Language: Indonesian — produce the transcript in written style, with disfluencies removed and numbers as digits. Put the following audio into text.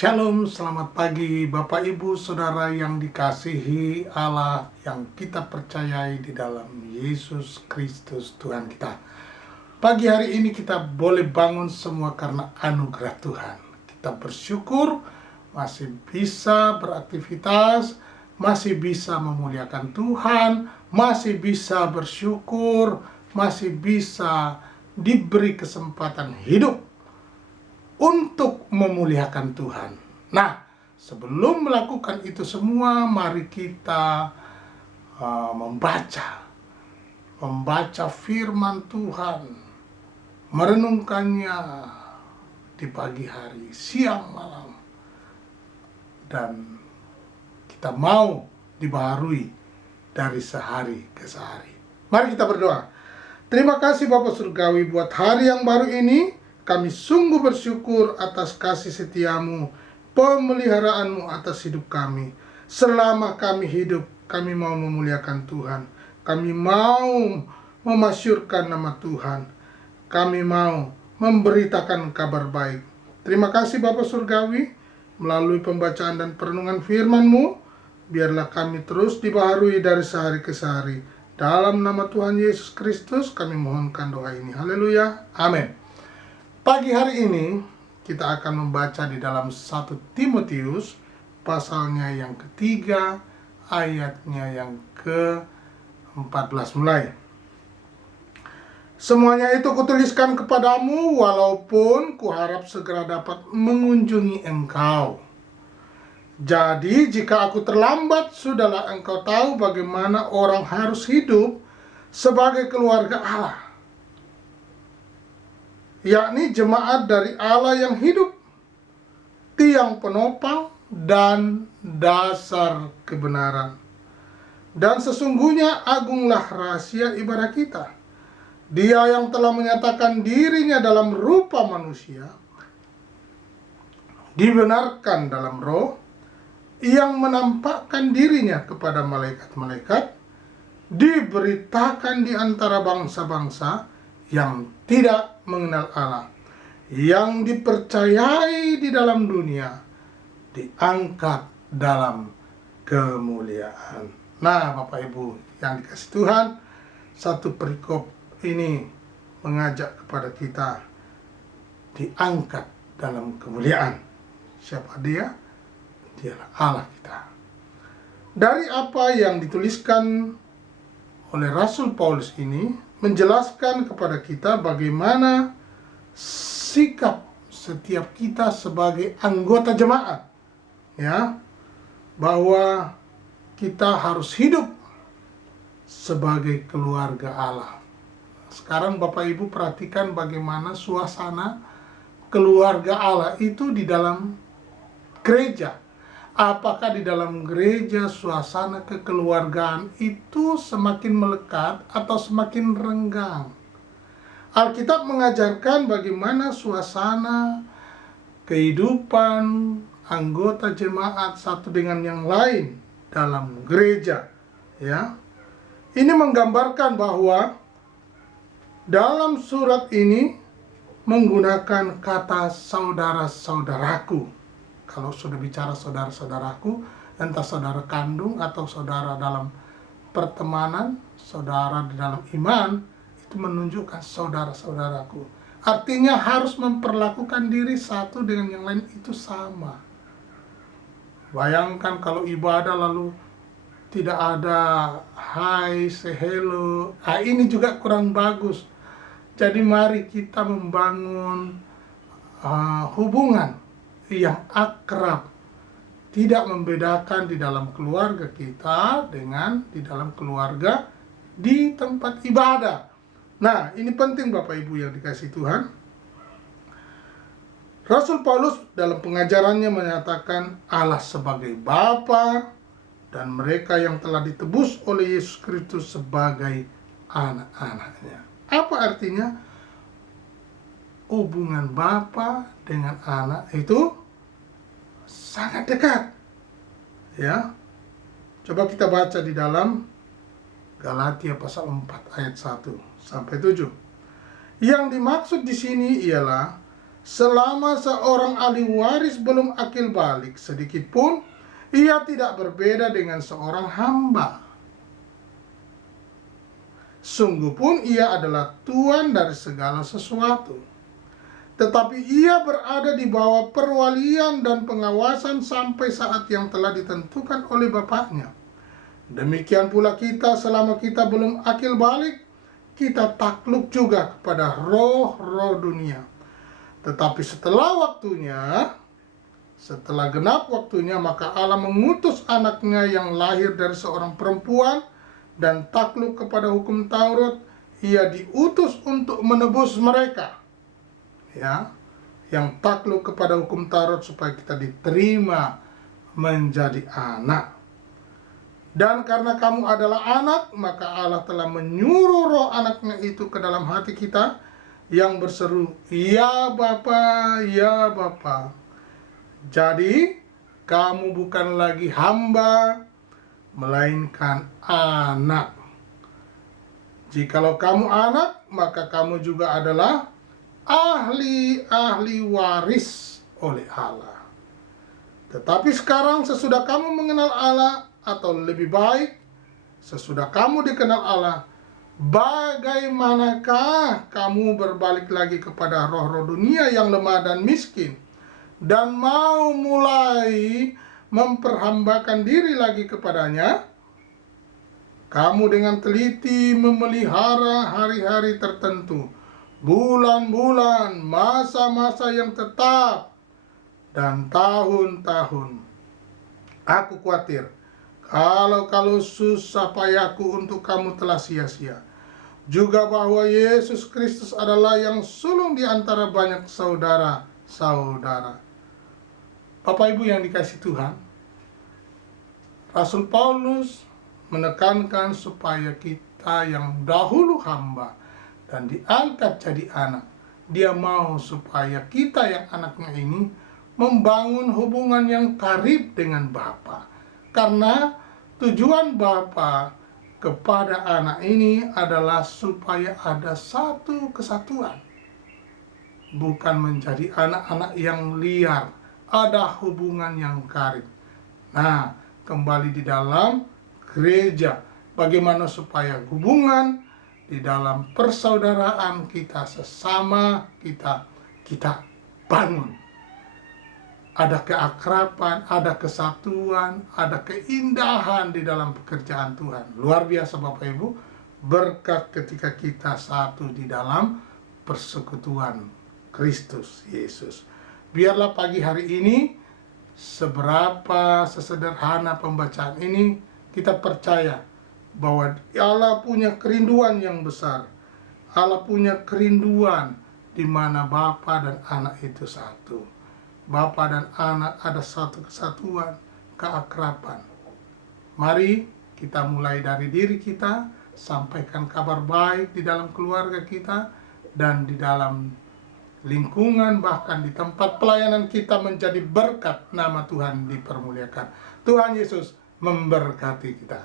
Shalom, selamat pagi Bapak Ibu Saudara yang dikasihi Allah, yang kita percayai di dalam Yesus Kristus Tuhan kita. Pagi hari ini kita boleh bangun semua karena anugerah Tuhan. Kita bersyukur masih bisa beraktivitas, masih bisa memuliakan Tuhan, masih bisa bersyukur, masih bisa diberi kesempatan hidup untuk memuliakan Tuhan. Nah, sebelum melakukan itu semua, mari kita membaca firman Tuhan, merenungkannya di pagi hari, siang, malam, dan kita mau dibaharui dari sehari ke sehari. Mari kita berdoa. Terima kasih Bapa Surgawi buat hari yang baru ini. Kami sungguh bersyukur atas kasih setiamu, pemeliharaanmu atas hidup kami. Selama kami hidup, kami mau memuliakan Tuhan. Kami mau memasyurkan nama Tuhan. Kami mau memberitakan kabar baik. Terima kasih Bapa Surgawi, melalui pembacaan dan perenungan firman-Mu, biarlah kami terus dibaharui dari sehari ke sehari. Dalam nama Tuhan Yesus Kristus kami mohonkan doa ini. Haleluya. Amin. Pagi hari ini kita akan membaca di dalam 1 Timotius pasalnya yang ketiga, ayatnya yang ke-14 mulai. Semuanya itu kutuliskan kepadamu walaupun kuharap segera dapat mengunjungi engkau. Jadi jika aku terlambat, sudahlah engkau tahu bagaimana orang harus hidup sebagai keluarga Allah, yakni jemaat dari Allah yang hidup, tiang penopang dan dasar kebenaran. Dan sesungguhnya agunglah rahasia ibadah kita. Dia yang telah menyatakan dirinya dalam rupa manusia, dibenarkan dalam roh, yang menampakkan dirinya kepada malaikat-malaikat, diberitakan di antara bangsa-bangsa yang tidak mengenal Allah, yang dipercayai di dalam dunia, diangkat dalam kemuliaan. Nah, Bapak Ibu yang dikasihi Tuhan, satu perikop ini mengajak kepada kita diangkat dalam kemuliaan. Siapa dia? Dialah Allah kita. Dari apa yang dituliskan oleh Rasul Paulus ini, menjelaskan kepada kita bagaimana sikap setiap kita sebagai anggota jemaat, ya, bahwa kita harus hidup sebagai keluarga Allah. Sekarang Bapak Ibu perhatikan bagaimana suasana keluarga Allah itu di dalam gereja. Apakah di dalam gereja suasana kekeluargaan itu semakin melekat atau semakin renggang? Alkitab mengajarkan bagaimana suasana kehidupan anggota jemaat satu dengan yang lain dalam gereja, ya. Ini menggambarkan bahwa dalam surat ini menggunakan kata saudara-saudaraku. Kalau sudah bicara saudara-saudaraku, entah saudara kandung atau saudara dalam pertemanan, saudara di dalam iman, itu menunjukkan saudara-saudaraku. Artinya harus memperlakukan diri satu dengan yang lain itu sama. Bayangkan kalau ibadah lalu tidak ada hai, say hello. Ini juga kurang bagus. Jadi mari kita membangun hubungan yang akrab, tidak membedakan di dalam keluarga kita dengan di dalam keluarga di tempat ibadah. Nah, ini penting Bapak Ibu yang dikasihi Tuhan. Rasul Paulus dalam pengajarannya menyatakan Allah sebagai Bapa dan mereka yang telah ditebus oleh Yesus Kristus sebagai anak-anaknya. Apa artinya? Hubungan Bapa dengan anak itu sangat dekat, ya. Coba kita baca di dalam Galatia pasal 4 ayat 1 sampai 7. Yang dimaksud di sini ialah selama seorang ahli waris belum akil balik sedikit pun, ia tidak berbeda dengan seorang hamba. Sungguh pun ia adalah tuan dari segala sesuatu. Tetapi ia berada di bawah perwalian dan pengawasan sampai saat yang telah ditentukan oleh Bapaknya. Demikian pula kita selama kita belum akil balik, kita takluk juga kepada roh-roh dunia. Tetapi setelah waktunya, setelah genap waktunya, maka Allah mengutus anaknya yang lahir dari seorang perempuan dan takluk kepada hukum Taurat. Ia diutus untuk menebus mereka, ya, yang takluk kepada hukum Taurat, supaya kita diterima menjadi anak. Dan karena kamu adalah anak, maka Allah telah menyuruh roh anaknya itu ke dalam hati kita, yang berseru, "Ya Bapa, ya Bapa." Jadi, kamu bukan lagi hamba, melainkan anak. Jikalau kamu anak, maka kamu juga adalah ahli waris oleh Allah. Tetapi sekarang sesudah kamu mengenal Allah, atau lebih baik, sesudah kamu dikenal Allah, bagaimanakah kamu berbalik lagi kepada roh-roh dunia yang lemah dan miskin, dan mau mulai memperhambakan diri lagi kepadanya? Kamu dengan teliti memelihara hari-hari tertentu, bulan-bulan, masa-masa yang tetap, dan tahun-tahun. Aku khawatir kalau susah payahku untuk kamu telah sia-sia. Juga bahwa Yesus Kristus adalah yang sulung di antara banyak saudara-saudara. Bapak Ibu yang dikasihi Tuhan, Rasul Paulus menekankan supaya kita yang dahulu hamba dan diangkat jadi anak, dia mau supaya kita yang anaknya ini membangun hubungan yang karib dengan Bapa. Karena tujuan Bapa kepada anak ini adalah supaya ada satu kesatuan, bukan menjadi anak-anak yang liar, ada hubungan yang karib. Nah, kembali di dalam gereja, bagaimana supaya hubungan di dalam persaudaraan kita sesama kita bangun. Ada keakraban, ada kesatuan, ada keindahan di dalam pekerjaan Tuhan. Luar biasa Bapak Ibu, berkat ketika kita satu di dalam persekutuan Kristus Yesus. Biarlah pagi hari ini, seberapa sesederhana pembacaan ini, kita percaya bahwa Allah punya kerinduan yang besar. Allah punya kerinduan di mana Bapa dan Anak itu satu. Bapa dan Anak ada satu kesatuan, keakraban. Mari kita mulai dari diri kita, sampaikan kabar baik di dalam keluarga kita, dan di dalam lingkungan, bahkan di tempat pelayanan kita menjadi berkat, nama Tuhan dipermuliakan. Tuhan Yesus memberkati kita.